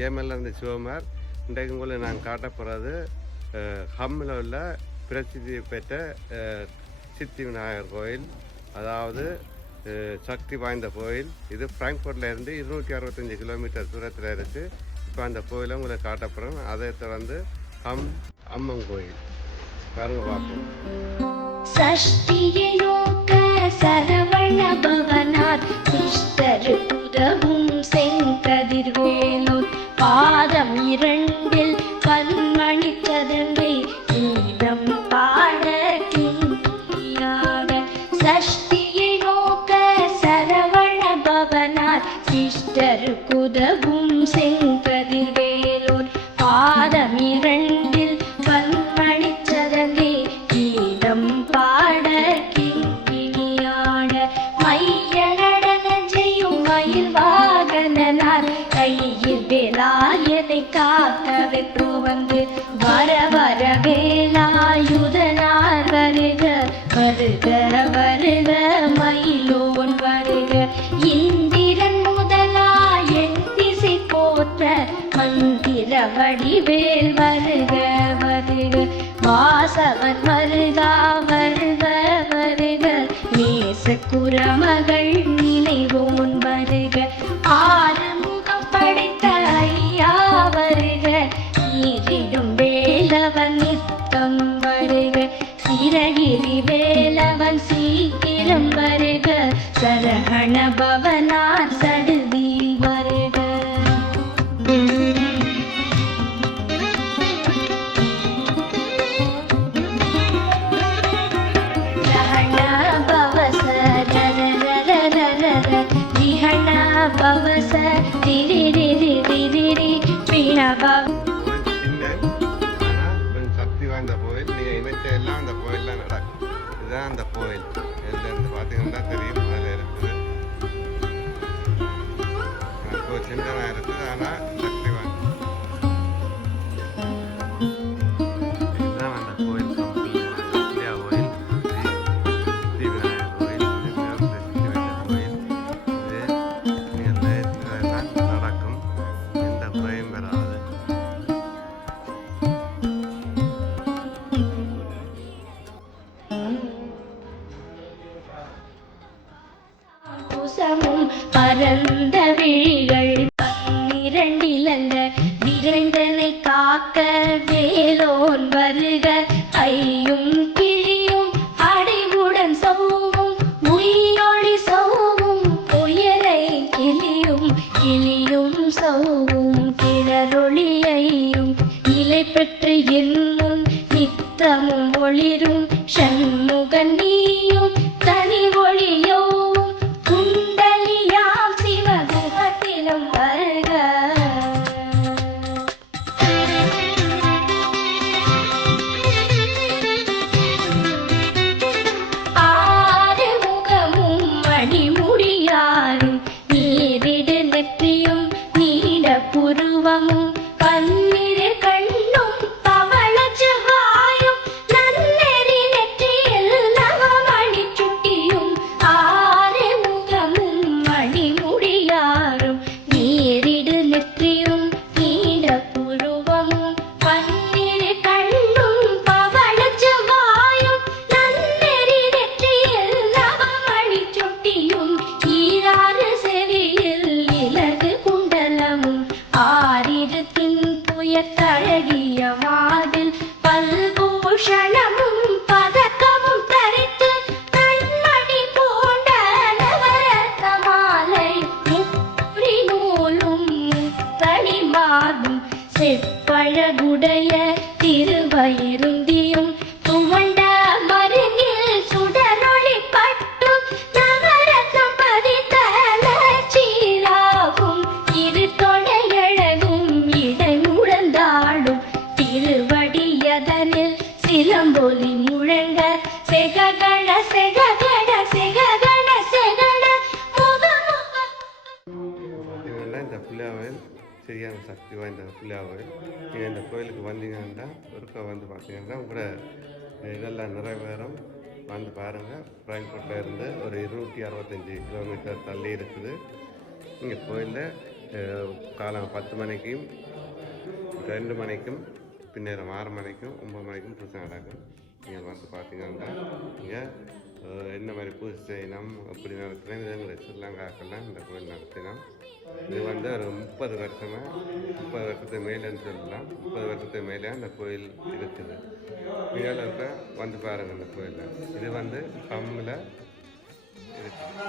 ஜெயமலில் இருந்த சிவகுமார் இன்றைக்கு உங்களுக்கு நான் காட்ட போகிறது ஹம்மில் உள்ள பிரசித்தி பெற்ற சித்தி விநாயகர் கோயில். அதாவது சக்தி வாய்ந்த கோயில். இது ஃப்ராங்க்ஃபர்ட்ல இருந்து இருநூற்றி அறுபத்தஞ்சு கிலோமீட்டர் தூரத்தில் இருக்குது இப்போ அந்த கோயிலை உங்களை காட்ட போகிறோம் அதை தொடர்ந்து ஹம் அம்மன் கோயில். பாருங்க பார்ப்போம். சஷ்டியோக சரவண பவனார். வாசவன் வருகா வருக வருக. நேச குரமகள் முன் வருக. ஆறுமுகம் படைத்த ஐயா வருக. ஈரிடும் வேலவன் நித்தம் வருக. சிறகிரி வேலவன் சீக்கிரம் வருக. சரகண பவனா கோவில். அந்த இதில் இருந்து பார்த்தீங்கன்னா தெரியும். அதில் இருக்குது. ஆனா, சின்னதாக இருக்குது. ஆனால் சக்தி வாய்ந்த பிள்ளையா நீங்கள் இந்த கோயிலுக்கு வந்தீங்கன்னா ஒருக்கா வந்து பார்த்தீங்கன்னா உங்களோட இதெல்லாம் நிறைவேறும். வந்து பாருங்கள் ஃப்ராங்க்ஃபர்ட்ல இருந்து ஒரு இருநூற்றி அறுபத்தஞ்சி கிலோமீட்டர் தள்ளி இருக்குது. இங்கே கோயிலில் காலம் பத்து மணிக்கும் ரெண்டு மணிக்கும் பின்னேரம் ஆறு மணிக்கும் ஒம்பது மணிக்கும் பூஜை நடக்கும். நீங்கள் வந்து பார்த்தீங்கன்னா இங்கே என்ன மாதிரி பூஜை செய்யணும் அப்படி நடத்தின விதங்களை ஸ்ரீலங்காக்கெல்லாம் இந்த கோயில் நடத்தினோம் இது வந்து ஒரு முப்பது வருஷமாக முப்பது வருஷத்துக்கு மேலேன்னு சொல்லலாம். முப்பது வருஷத்துக்கு மேலே அந்த கோயில் இருக்குது. மேலே வந்து பாருங்கள் அந்த கோயிலில் இது வந்து பம்மில் இருக்குது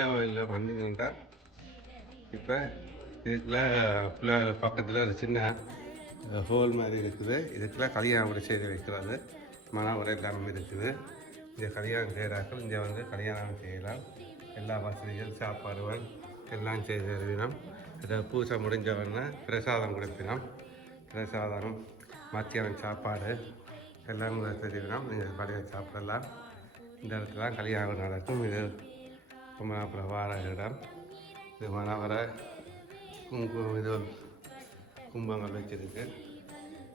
இந்த புள்ளியாவில் இப்போ இதுக்குள்ள பக்கத்தில் ஒரு சின்ன ஹோல் மாதிரி இருக்குது. இதுக்குள்ள கல்யாணம் கூட செய்து வைக்கிறது. மன உரை எல்லாமே இருக்குது. இந்த கல்யாணம் செய்கிறார்கள் இங்கே வந்து கல்யாணம் செய்யலாம். எல்லா வசதிகள் சாப்பாடுகள் எல்லாம் செய்து தருவினோம். இதை பூஜை முடிஞ்சவுடனே பிரசாதம் கொடுப்பினோம். பிரசாதம் மத்தியானம் சாப்பாடு எல்லாம் கூட தெரிவினோம். நீங்கள் படையை சாப்பிடலாம். இந்த இடத்துல தான் கல்யாணம் நடக்கும். இது குமராபுரம் வார இடம் இது மணவர குங்குமம் இது கும்பங்கள் வச்சிருக்கு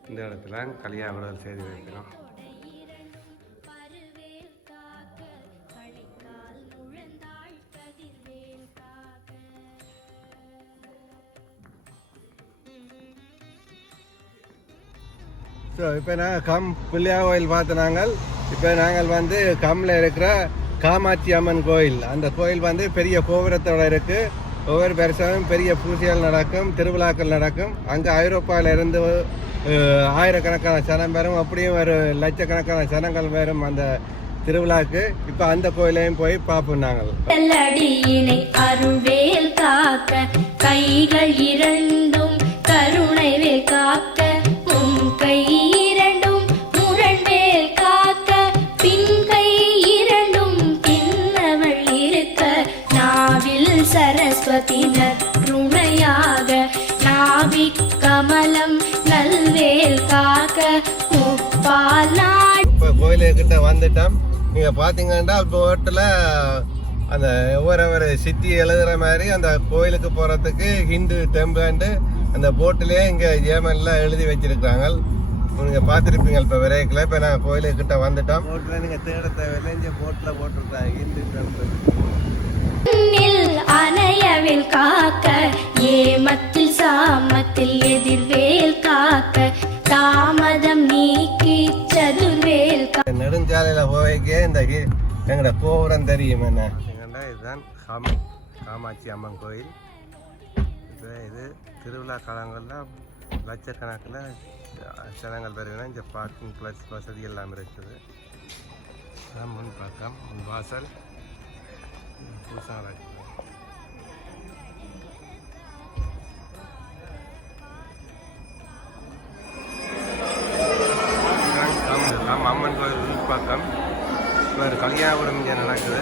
இந்த இடத்துல கல்யாணம் செய்து வைக்கிறோம் ஸோ இப்போ நான் கம் பிள்ளையா கோயில் பார்த்து நாங்கள். இப்போ நாங்கள் வந்து கம்மில் இருக்கிற காமாட்சி அம்மன் கோயில். அந்த கோயில் வந்து பெரிய கோபுரத்தோட இருக்குது ஒவ்வொரு வருஷமும் பெரிய பூஜைகள் நடக்கும் திருவிழாக்கள் நடக்கும். அங்கே ஐரோப்பாவில் இருந்து ஆயிரக்கணக்கான சனம் வரும். அப்படியும் ஒரு லட்சக்கணக்கான சனங்கள் வரும் அந்த திருவிழாக்கு. இப்போ அந்த கோயிலையும் போய் பார்ப்போம் நாங்கள். அருள்வேல் காக்க கைகள் இரண்டும் கருணை காக்க. நீங்கள் பார்த்தீங்கன்னா போட்டில் அந்த ஒவ்வொரு ஒரு சிட்டி எழுதுகிற மாதிரி அந்த கோயிலுக்கு போகிறதுக்கு ஹிந்து டெம்பிள்ன்ட்டு அந்த போட்டிலே இங்கே ஜேமனில் எழுதி வச்சிருக்காங்க நீங்கள் பார்த்துருப்பீங்க இப்போ விரைக்கில். இப்போ நாங்கள் கோயிலுக்கிட்ட வந்துட்டோம். போட்டில் நீங்கள் தேட தேவையில்லை. இங்கே போட்டில் போட்டிருக்காங்க ஹிந்து டெம்பிள் அணையவில் காக்க ஏமத்தில் சாமத்தில் எதிர்வேல் காக்க தாமதம் நீக்கி சதுர்வேல் நெடுஞ்சாலையில போய்க்கே இந்த எங்கட கோபுரம் தெரியும் என்ன? இதுதான்? காம காமாட்சி அம்மன் கோயில். இது இது திருவிழா காலங்களில் லட்சக்கணக்கில் ஜனங்கள் வருவீங்கன்னா இந்த பார்க்கிங் ப்ளஸ் வசதி எல்லாம் இருக்குது. முன் பக்கம் முன் வாசல். பூசா மதியாபுரம் இங்கே நடக்குது.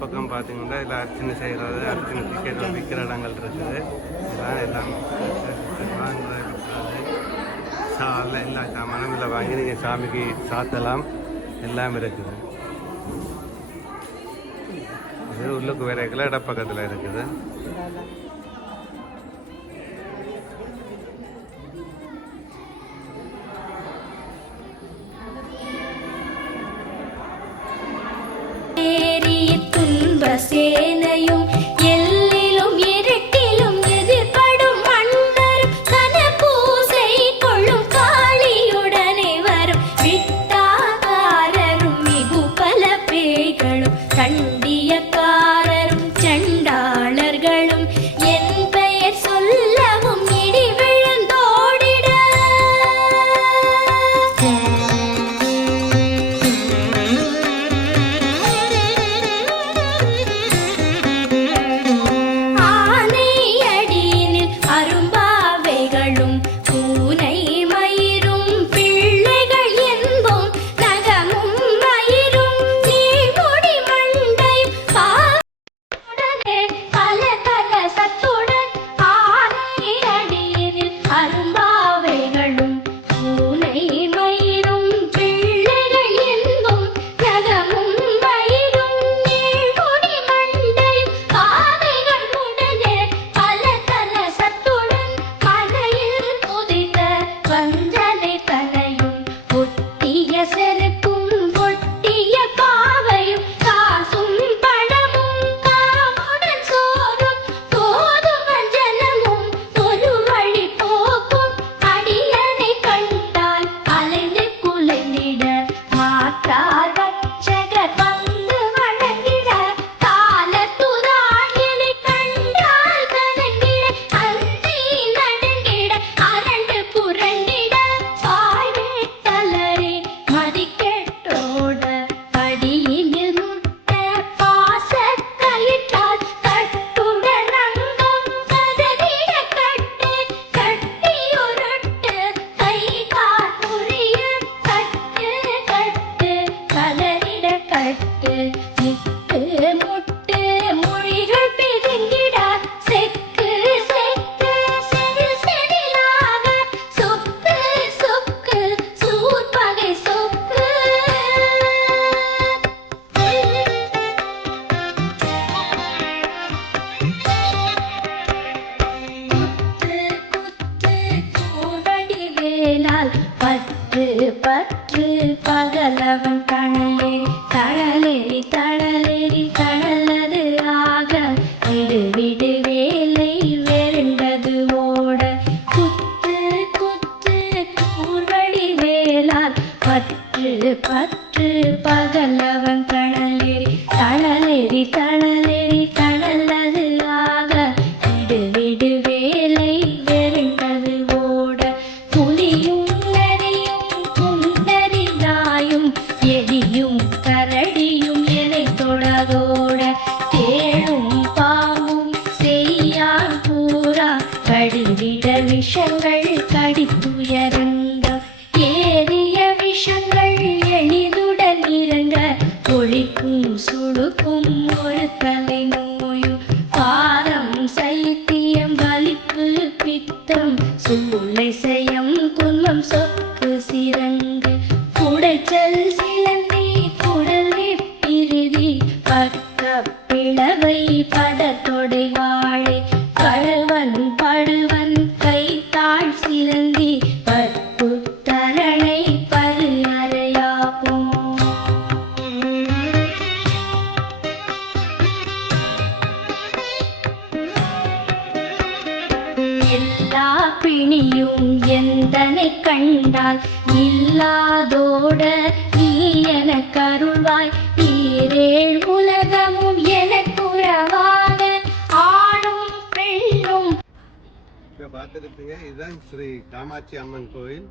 பக்கம் பார்த்தீங்கன்னா இதில் அர்ச்சனை செய்கிறது அர்ச்சனை டிக்கெட் விற்கிற இடங்கள் இருக்குது. இதெல்லாம் எல்லாமே. சாலை எல்லா சாமானும் இதில் வாங்கி நீங்கள் சாமிக்கு சாத்தலாம். எல்லாம் இருக்குது. வீடு உள்ளுக்கு வரைக்கல இடப்பக்கத்தில் இருக்குது? சேன கொடை வாழை கடல்வன் படுவன் கைத்தாள் சிலந்தி பற்பு தரணை பரியறையாகும் எல்லா பிணியும் எந்தனை கண்டால் இல்லாதோட நீ என கருள்வாய் நீரேழ் பார்த்துருப்பீங்க. இதுதான் ஸ்ரீ காமாட்சி அம்மன் கோயில்.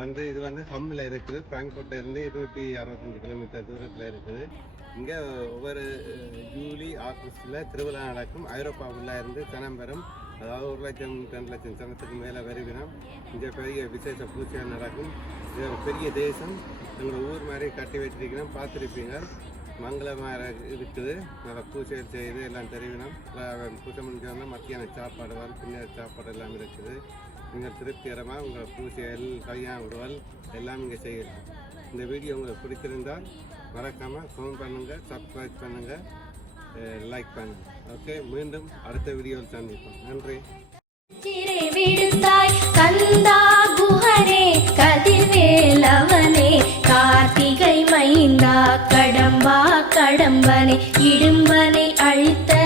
வந்து இது வந்து ஹம்மில் இருக்குது. ஃப்ராங்க்ஃபர்ட்ல இருந்து இருபத்தி அறுபத்தஞ்சு கிலோமீட்டர் தூரத்தில் இருக்குது. இங்கே ஒவ்வொரு ஜூலி ஆகஸ்டில் திருவிழா நடக்கும். ஐரோப்பாவில் இருந்து ஜனம் பெறும் அதாவது ஒரு லட்சம் ரெண்டு லட்சம் சனத்துக்கு மேலே வருவினம் இங்கே பெரிய விசேஷ பூஜை நடக்கும். இது ஒரு பெரிய தேசம். எங்கள் ஊர் மாதிரி கட்டி வச்சிருக்கிறோம். பார்த்துருப்பீங்க. மங்களமாக இருக்குது. நல்லா பூஜை செய்து எல்லாம் தெரிவினோம். பூஜை முடிஞ்சோன்னா மத்தியான சாப்பாடு வந்து பின்னர் சாப்பாடு எல்லாம் இருக்குது. நீங்கள் திருப்திகரமாக உங்கள் பூஜைகள் கல்யாண உடல் எல்லாம் இங்கே செய்யலாம். இந்த வீடியோ உங்களுக்கு பிடிச்சிருந்தால் மறக்காமல் ஃபோன் பண்ணுங்கள் சப்ஸ்கிரைப் பண்ணுங்கள் லைக் பண்ணுங்கள் ஓகே மீண்டும் அடுத்த வீடியோவில் சந்திப்போம். நன்றி. சிறை விடுத்தாய் கந்தா குஹரே கதிர்வேலவனே மைந்தா கடம்பா கடம்பனை இடும்பனை அழித்த